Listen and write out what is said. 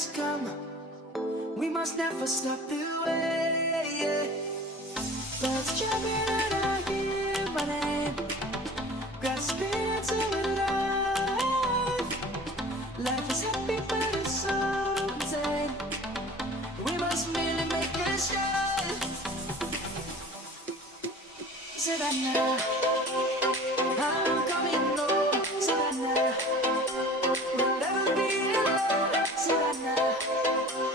has come, we must never stop the way. Birds jumping and I hear my name, grasping into life. Life is happy but it's so insane. We must merely make a start. Savannah, I'm coming home. Savannah, we'll never be alone. Savannah.